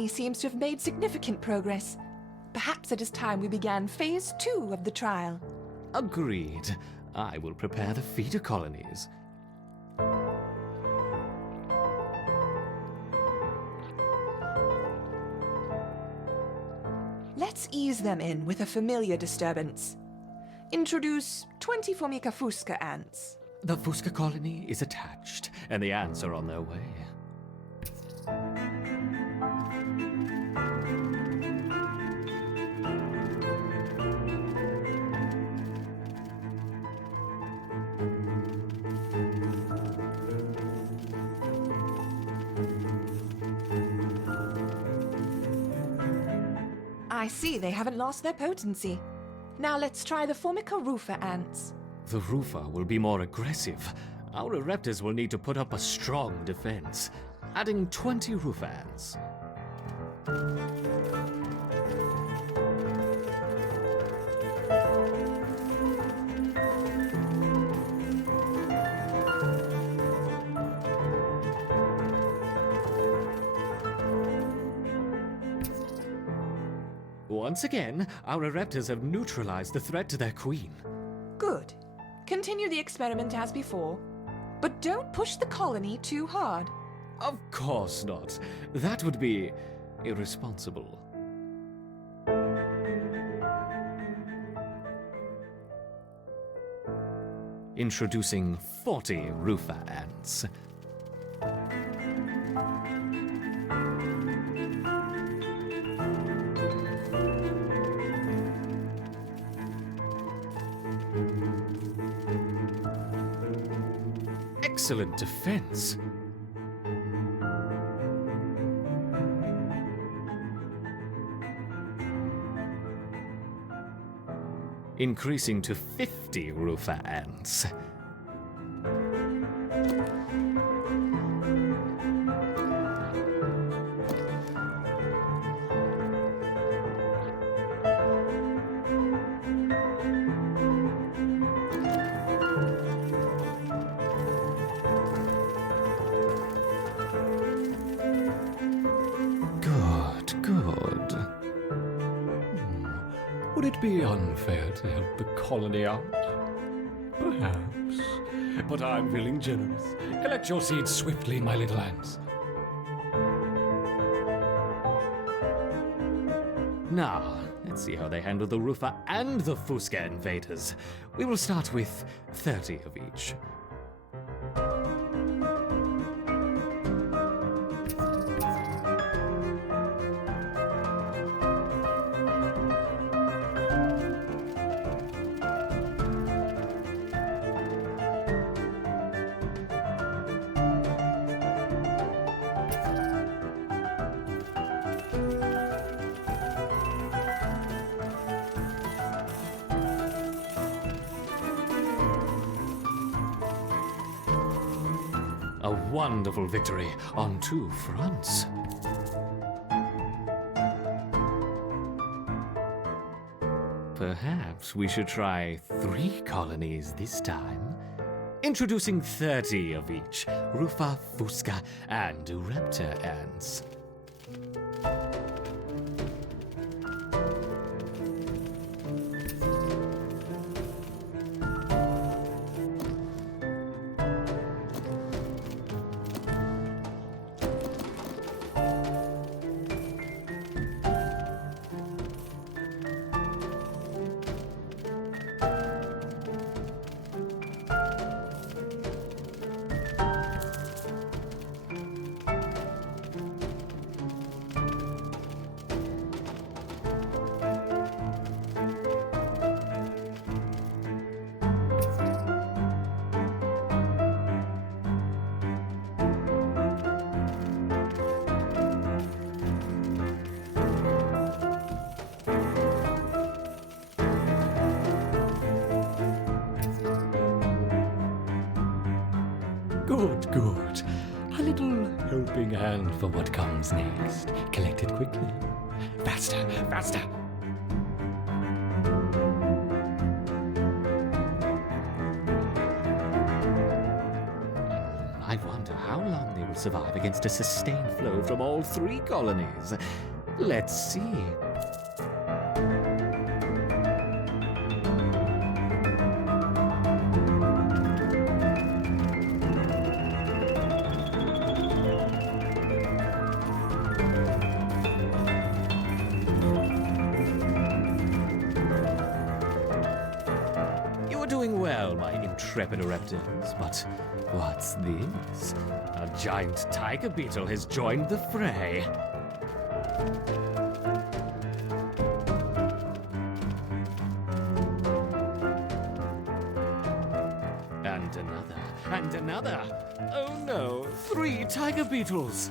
colony seems to have made significant progress. Perhaps it is time we began Phase 2 of the trial. Agreed. I will prepare the feeder colonies. Let's ease them in with a familiar disturbance. Introduce 20 Formica fusca ants. The Fusca colony is attached, and the ants are on their way. I see they haven't lost their potency. Now let's try the Formica rufa ants. The Rufa will be more aggressive. Our Ereptors will need to put up a strong defense. Adding 20 Rufa ants. Once again, our Ereptors have neutralized the threat to their queen. Good. Continue the experiment as before, but don't push the colony too hard. Of course not. That would be irresponsible. Introducing 40 Rufa ants. Excellent defense. Increasing to 50 Rufa ants. Good. Would it be unfair to help the colony out? Perhaps. But I'm feeling generous. Collect your seeds swiftly, my little ants. Now, let's see how they handle the Rufa and the Fusca invaders. We will start with 30 of each. A wonderful victory on two fronts. Perhaps we should try 3 colonies this time. Introducing 30 of each, Rufa, Fusca, and Ereptor ants. Good. A little helping hand for what comes next. Collect it quickly. Faster. I wonder how long they will survive against a sustained flow from all 3 colonies. Let's see. You are doing well, my intrepid Raptors, but what's this? A giant tiger beetle has joined the fray. And another. Oh no, 3 tiger beetles.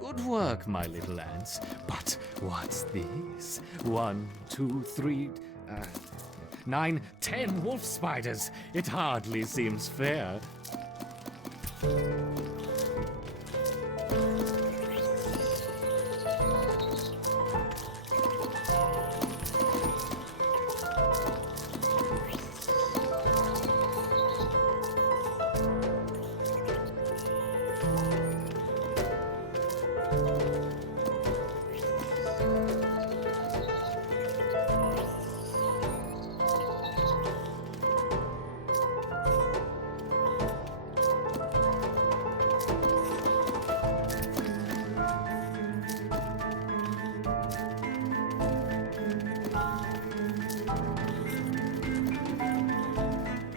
Good work, my little ants. But what's this? 1, 2, 3, 9, 10 wolf spiders. It hardly seems fair.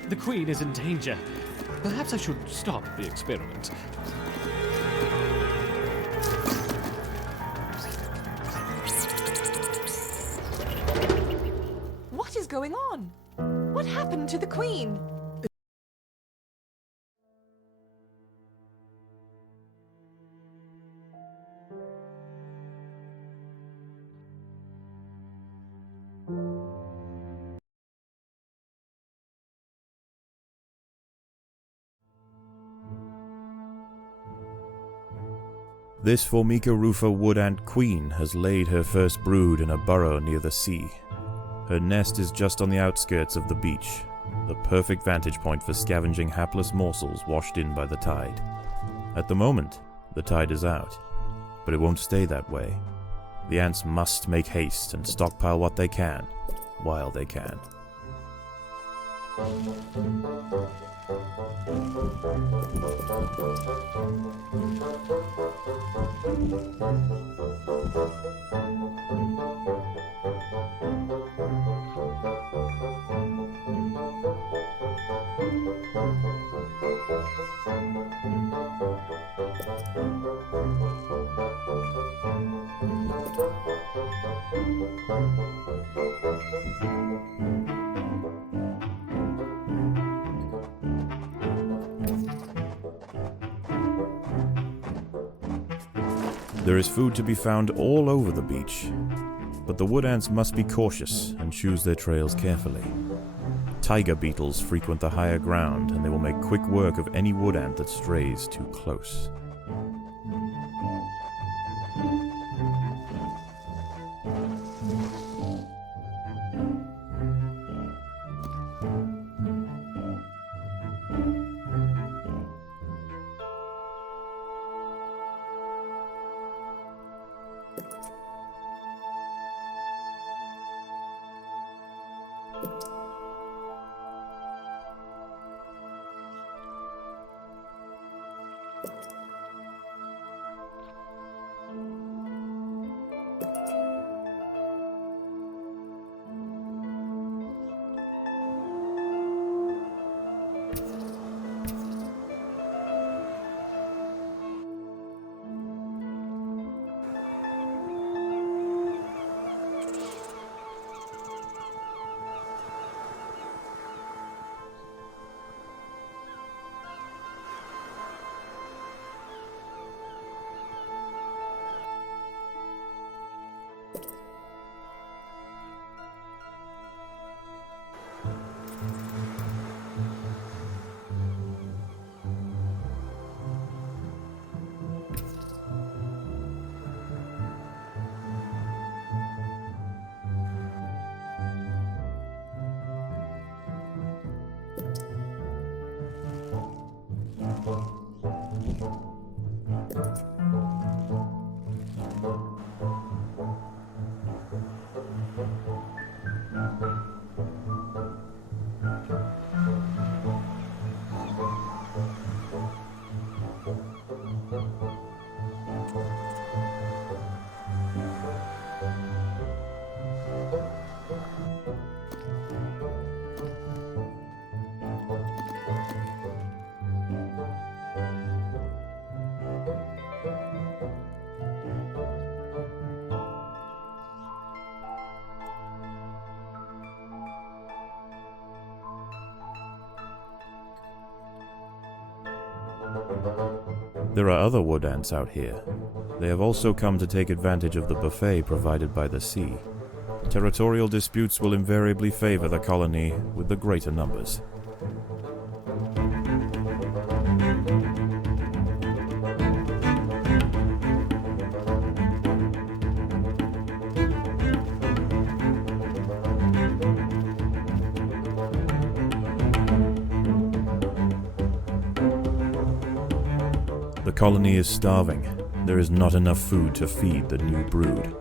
The queen is in danger. Perhaps I should stop the experiment. What is going on? What happened to the queen? This Formica rufa wood ant queen has laid her first brood in a burrow near the sea. Her nest is just on the outskirts of the beach, the perfect vantage point for scavenging hapless morsels washed in by the tide. At the moment, the tide is out, but it won't stay that way. The ants must make haste and stockpile what they can, while they can. There is food to be found all over the beach, but the wood ants must be cautious and choose their trails carefully. Tiger beetles frequent the higher ground, and they will make quick work of any wood ant that strays too close. There are other wood ants out here. They have also come to take advantage of the buffet provided by the sea. Territorial disputes will invariably favor the colony with the greater numbers. The colony is starving. There is not enough food to feed the new brood.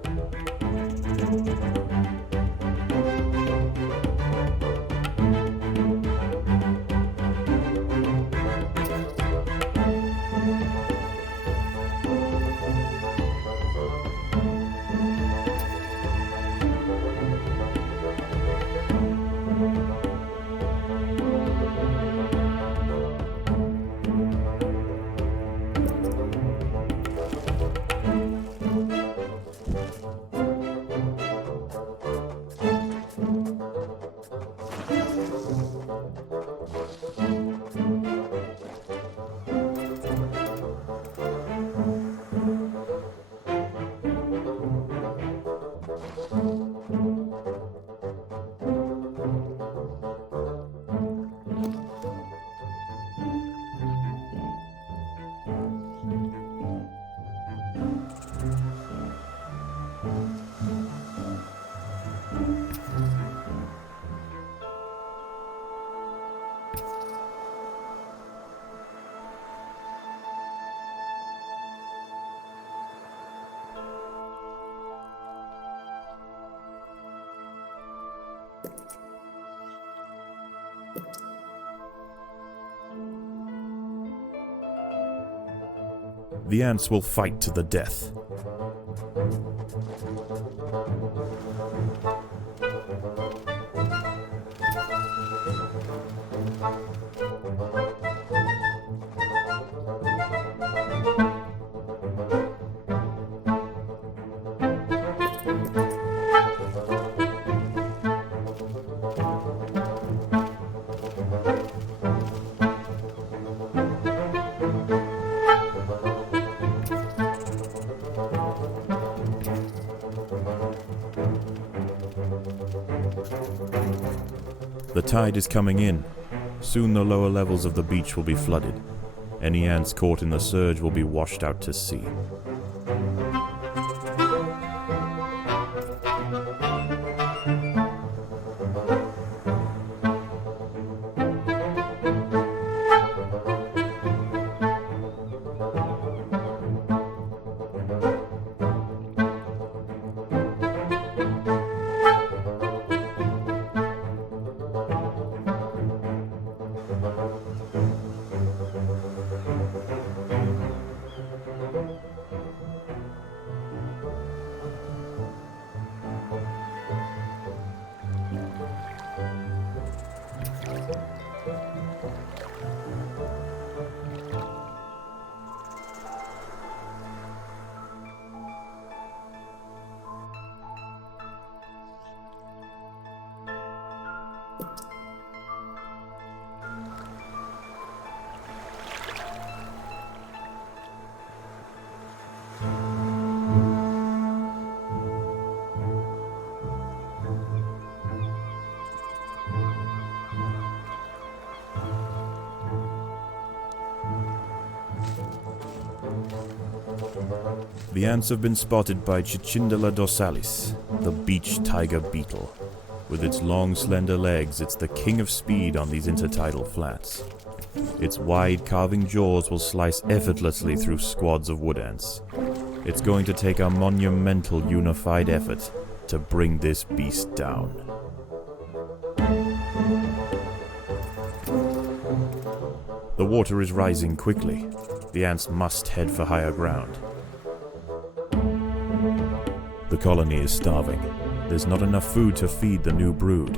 The ants will fight to the death. The tide is coming in. Soon the lower levels of the beach will be flooded. Any ants caught in the surge will be washed out to sea. The ants have been spotted by Cicindela dorsalis, the beach tiger beetle. With its long, slender legs, it's the king of speed on these intertidal flats. Its wide, carving jaws will slice effortlessly through squads of wood ants. It's going to take a monumental unified effort to bring this beast down. The water is rising quickly. The ants must head for higher ground. The colony is starving. There's not enough food to feed the new brood.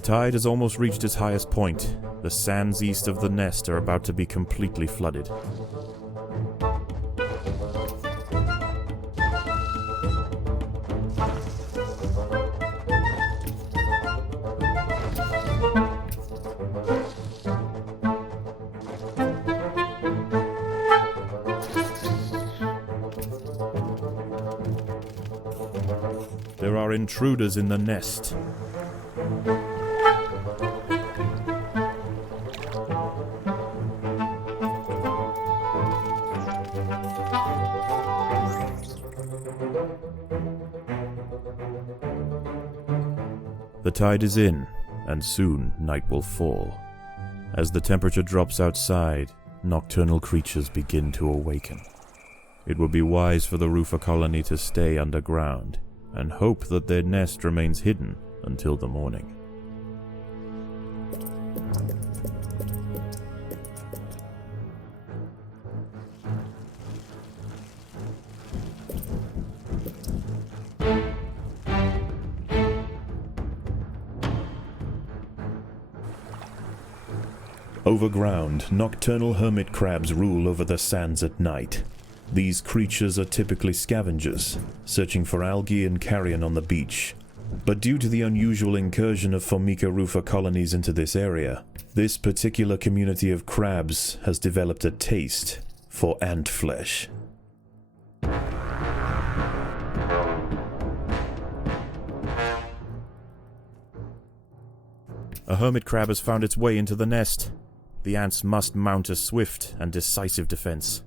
The tide has almost reached its highest point. The sands east of the nest are about to be completely flooded. There are intruders in the nest. The tide is in, and soon night will fall. As the temperature drops outside, nocturnal creatures begin to awaken. It would be wise for the roofer colony to stay underground and hope that their nest remains hidden until the morning. Overground, nocturnal hermit crabs rule over the sands at night. These creatures are typically scavengers, searching for algae and carrion on the beach. But due to the unusual incursion of Formica rufa colonies into this area, this particular community of crabs has developed a taste for ant flesh. A hermit crab has found its way into the nest. The ants must mount a swift and decisive defense.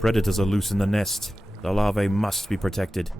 Predators are loose in the nest. The larvae must be protected.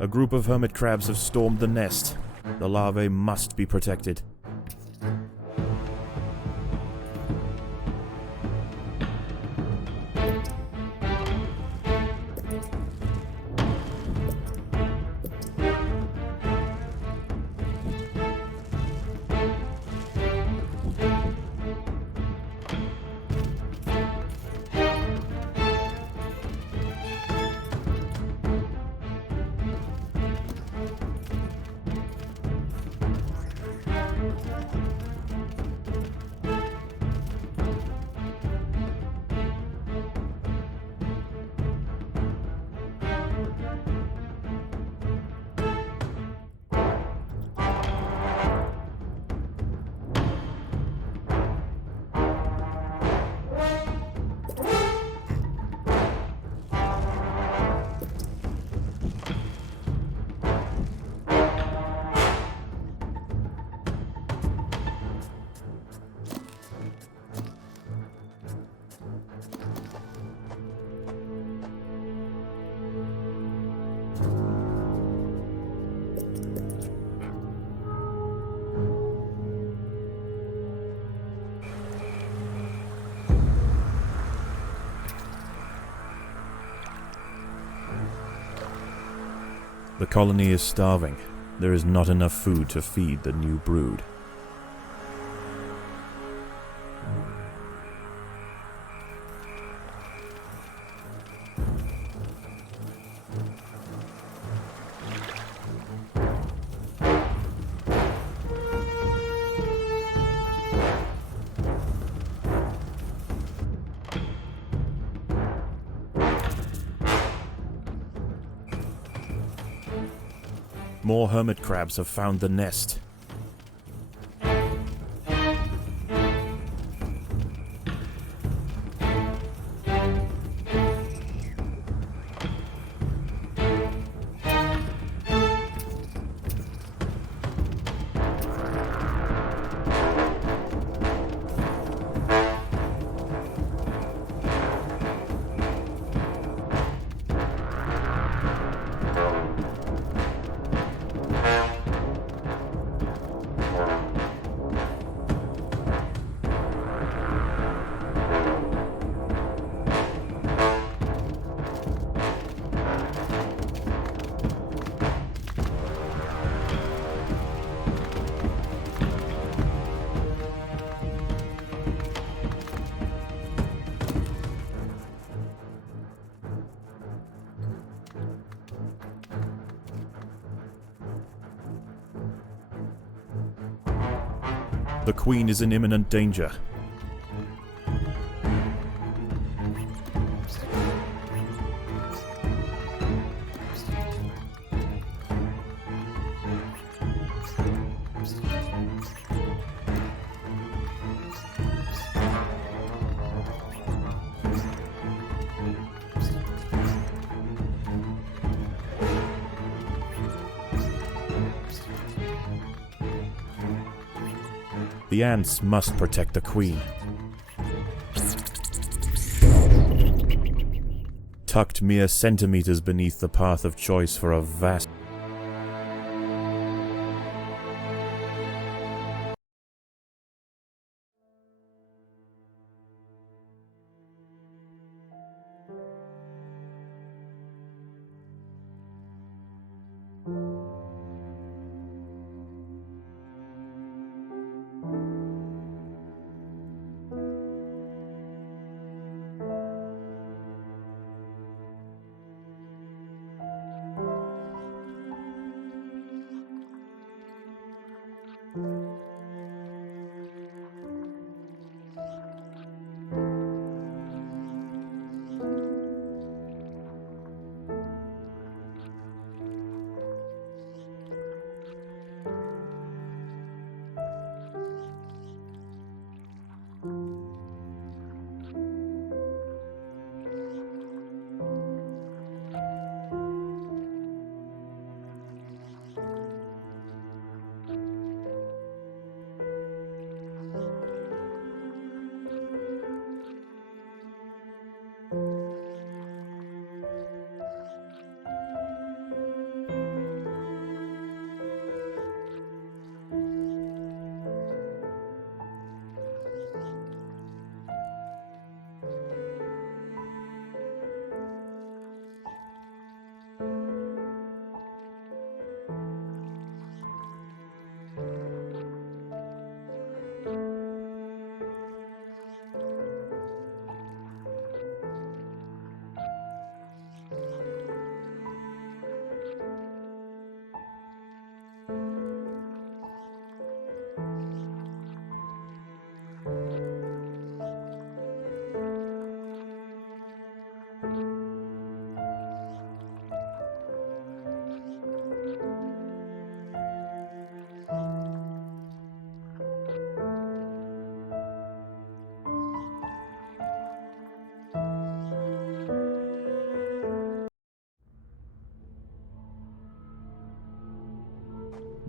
A group of hermit crabs have stormed the nest. The larvae must be protected. The colony is starving. There is not enough food to feed the new brood. More hermit crabs have found the nest. The queen is in imminent danger. The ants must protect the queen. Tucked mere centimeters beneath the path of choice for a vast...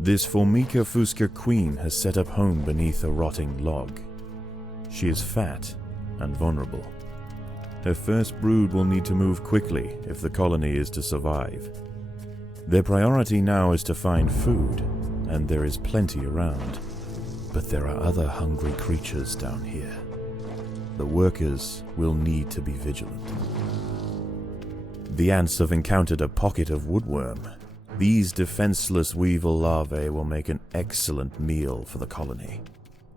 This Formica fusca queen has set up home beneath a rotting log. She is fat and vulnerable. Her first brood will need to move quickly if the colony is to survive. Their priority now is to find food, and there is plenty around. But there are other hungry creatures down here. The workers will need to be vigilant. The ants have encountered a pocket of woodworm. These defenseless weevil larvae will make an excellent meal for the colony.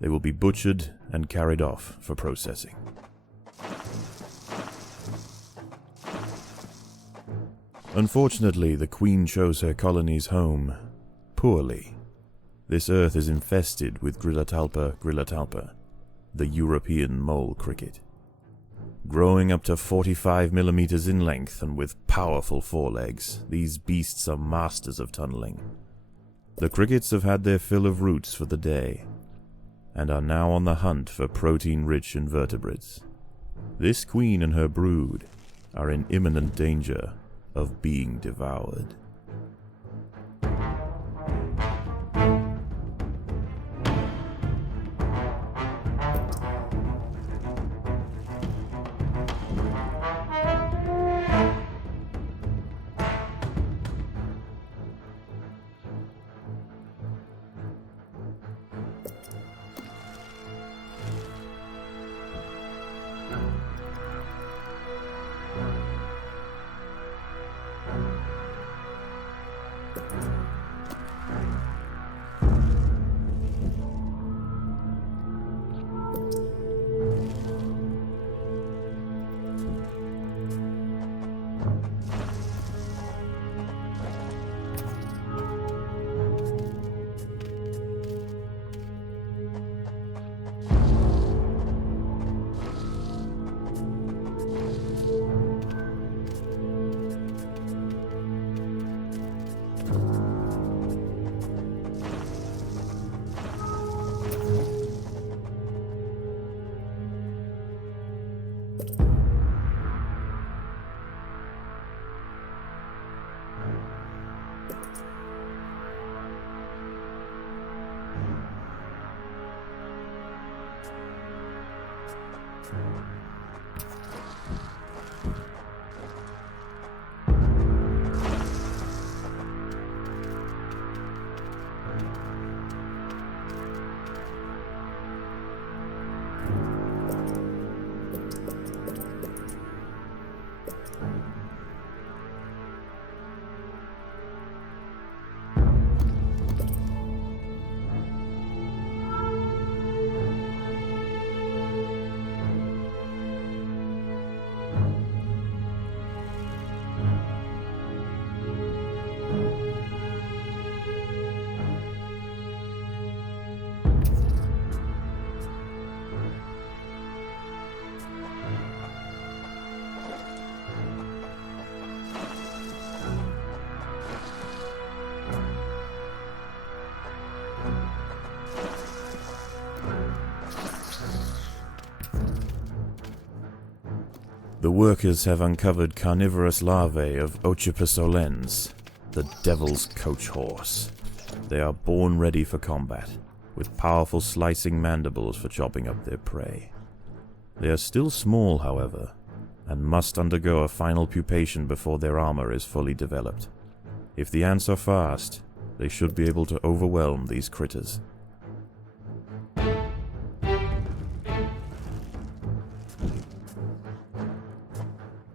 They will be butchered and carried off for processing. Unfortunately, the Queen chose her colony's home poorly. This earth is infested with Grillotalpa, the European mole cricket. Growing up to 45 millimeters in length and with powerful forelegs, these beasts are masters of tunneling. The crickets have had their fill of roots for the day, and are now on the hunt for protein-rich invertebrates. This queen and her brood are in imminent danger of being devoured. The workers have uncovered carnivorous larvae of Ocypus olens, the devil's coach horse. They are born ready for combat, with powerful slicing mandibles for chopping up their prey. They are still small, however, and must undergo a final pupation before their armor is fully developed. If the ants are fast, they should be able to overwhelm these critters.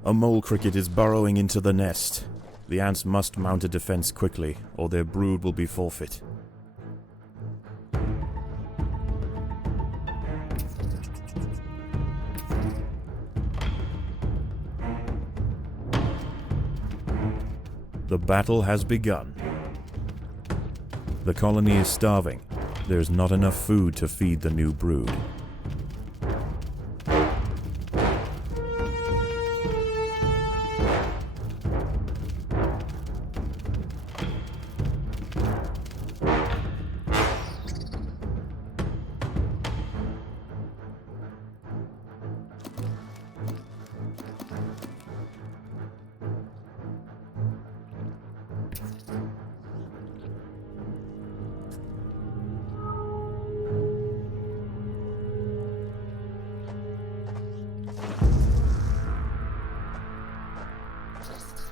A mole cricket is burrowing into the nest. The ants must mount a defense quickly, or their brood will be forfeit. The battle has begun. The colony is starving. There is not enough food to feed the new brood.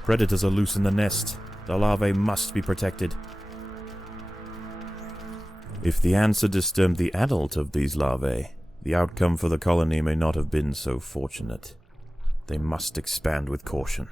Predators are loose in the nest. The larvae must be protected. If the ants had disturbed the adult of these larvae, the outcome for the colony may not have been so fortunate. They must expand with caution.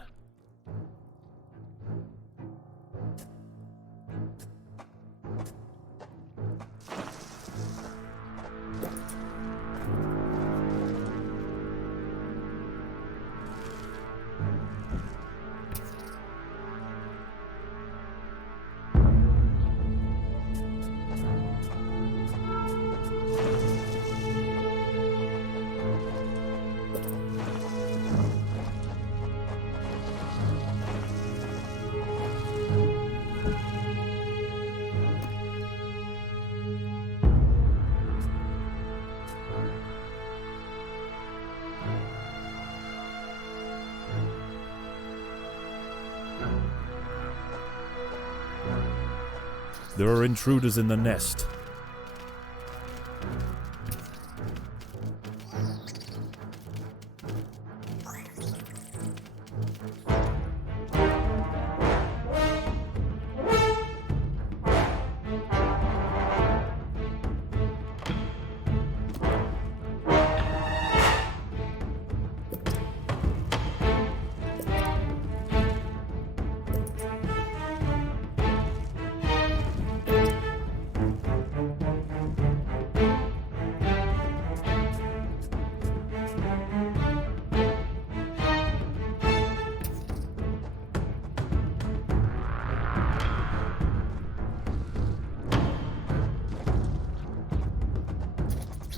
There are intruders in the nest.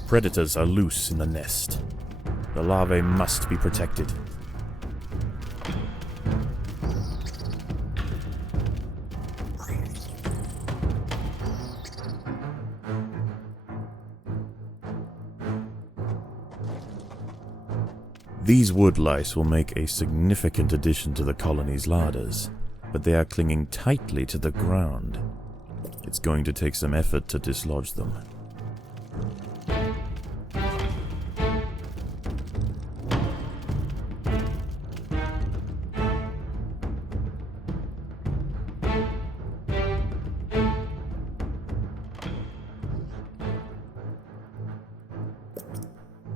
Predators are loose in the nest. The larvae must be protected. These wood lice will make a significant addition to the colony's larders, but they are clinging tightly to the ground. It's going to take some effort to dislodge them.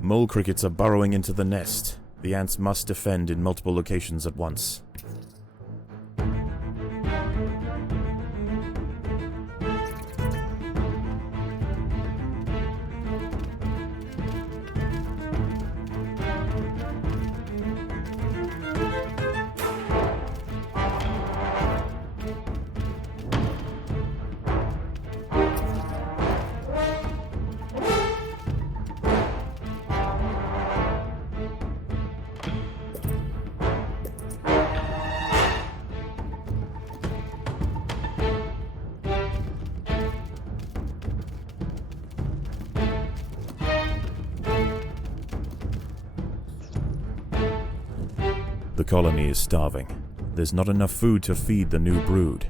Mole crickets are burrowing into the nest. The ants must defend in multiple locations at once. The colony is starving. There's not enough food to feed the new brood.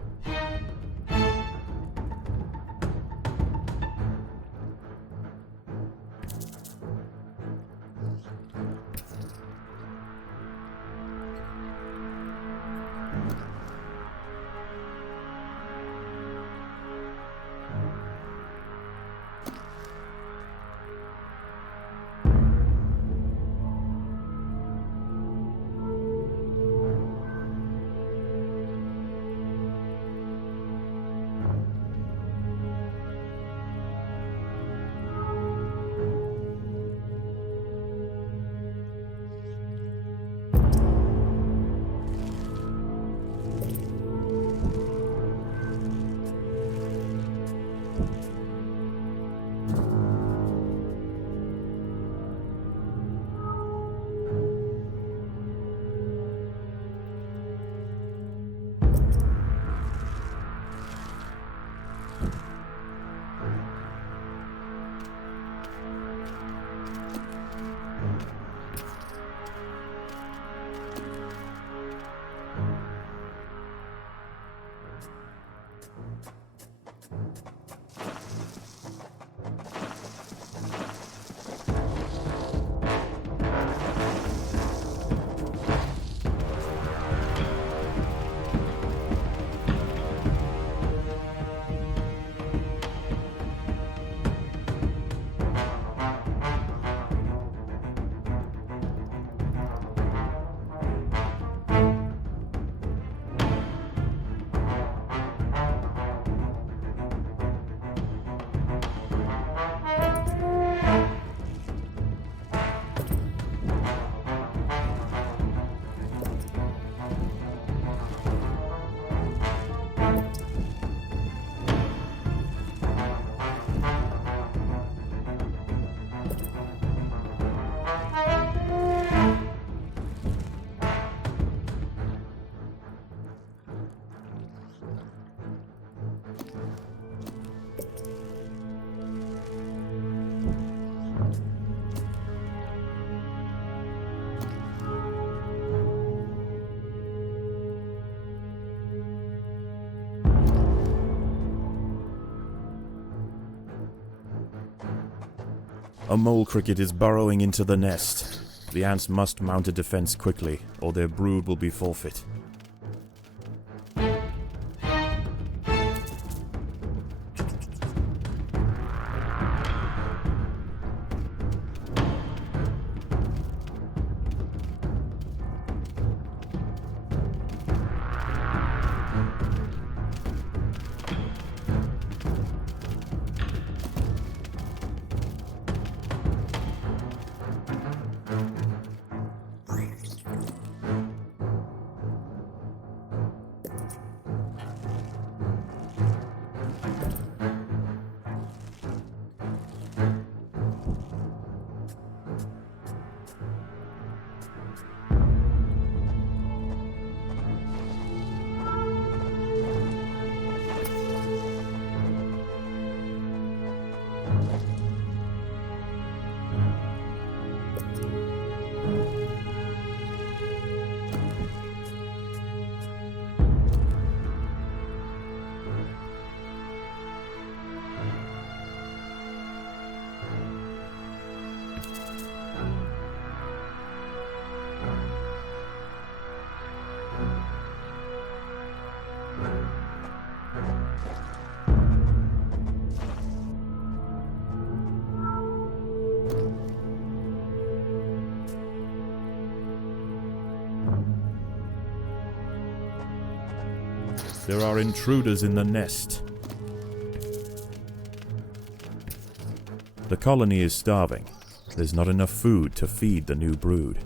A mole cricket is burrowing into the nest. The ants must mount a defense quickly, or their brood will be forfeit. There are intruders in the nest. The colony is starving. There's not enough food to feed the new brood.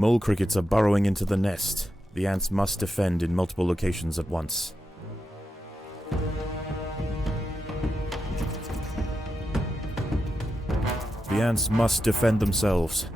Mole crickets are burrowing into the nest. The ants must defend in multiple locations at once. The ants must defend themselves.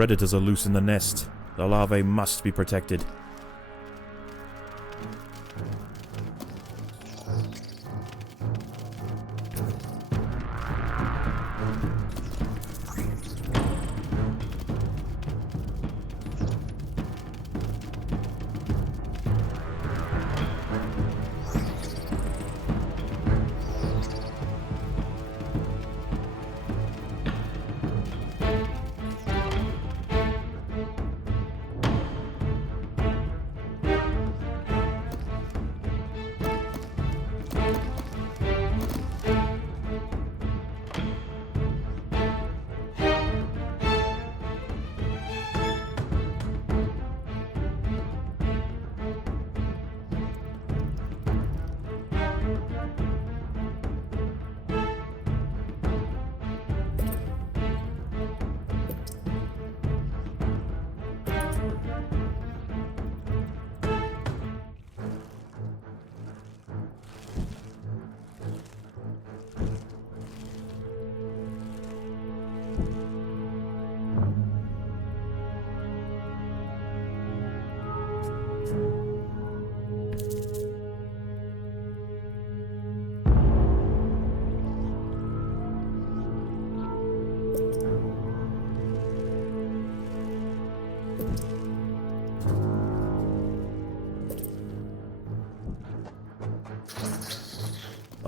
Predators are loose in the nest. The larvae must be protected.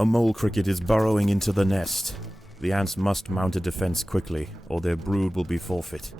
A mole cricket is burrowing into the nest. The ants must mount a defense quickly, or their brood will be forfeit.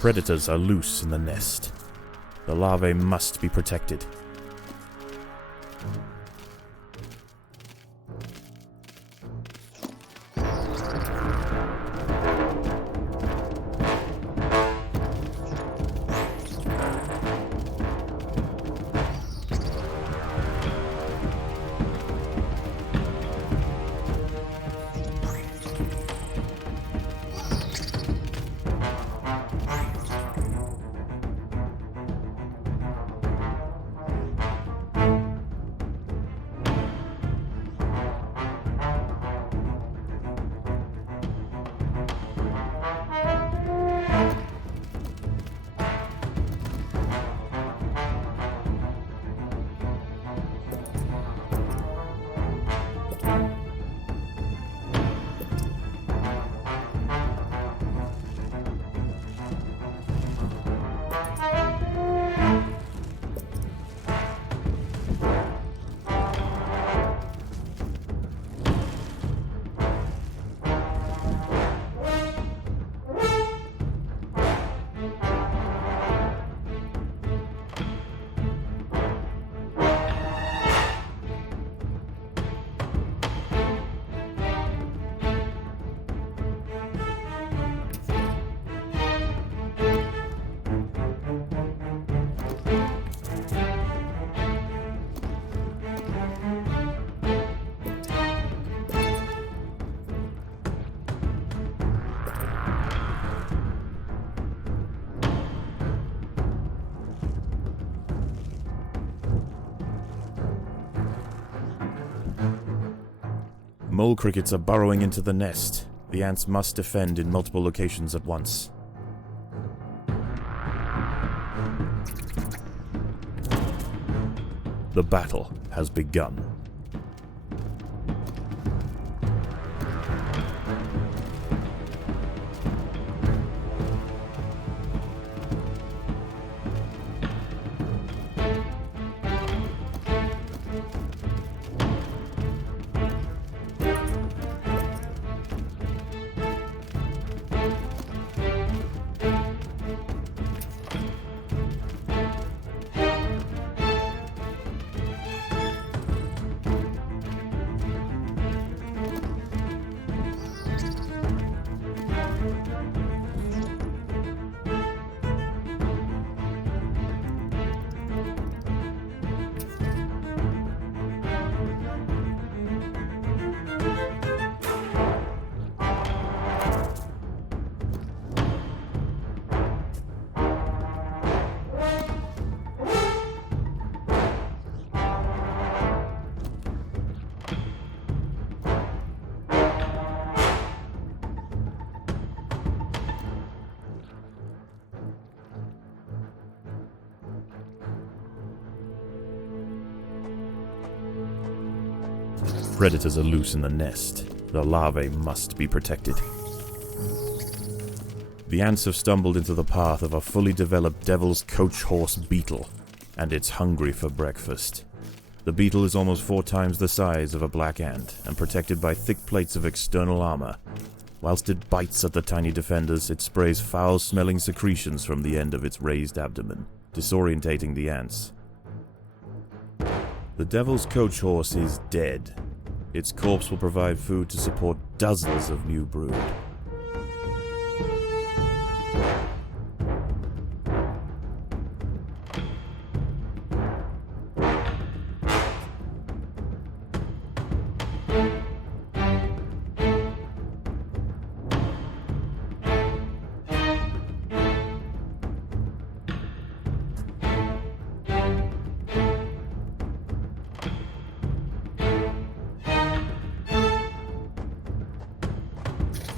Predators are loose in the nest. The larvae must be protected. Mole crickets are burrowing into the nest. The ants must defend in multiple locations at once. The battle has begun. Predators are loose in the nest. The larvae must be protected. The ants have stumbled into the path of a fully developed devil's coach horse beetle, and it's hungry for breakfast. The beetle is almost 4 times the size of a black ant, and protected by thick plates of external armor. Whilst it bites at the tiny defenders, it sprays foul-smelling secretions from the end of its raised abdomen, disorientating the ants. The devil's coach horse is dead. Its corpse will provide food to support dozens of new brood.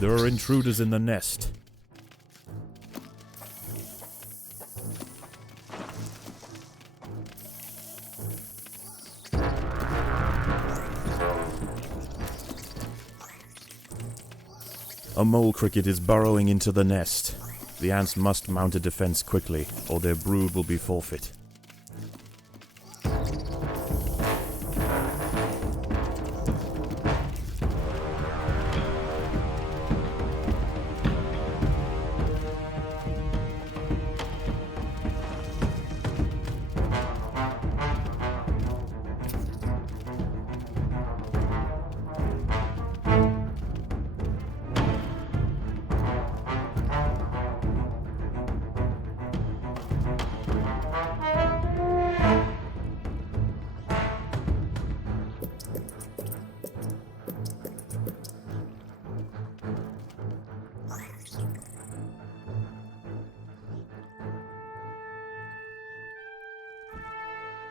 There are intruders in the nest. A mole cricket is burrowing into the nest. The ants must mount a defense quickly, or their brood will be forfeit.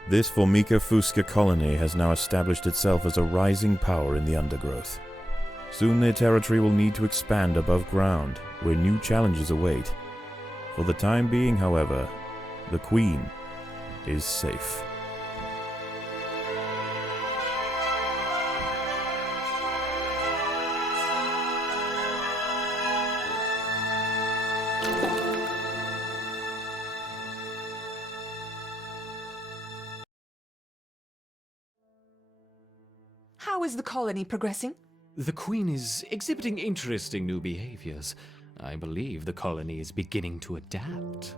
This Formica fusca colony has now established itself as a rising power in the undergrowth. Soon their territory will need to expand above ground, where new challenges await. For the time being, however, the Queen is safe. How is the colony progressing? The Queen is exhibiting interesting new behaviors. I believe the colony is beginning to adapt.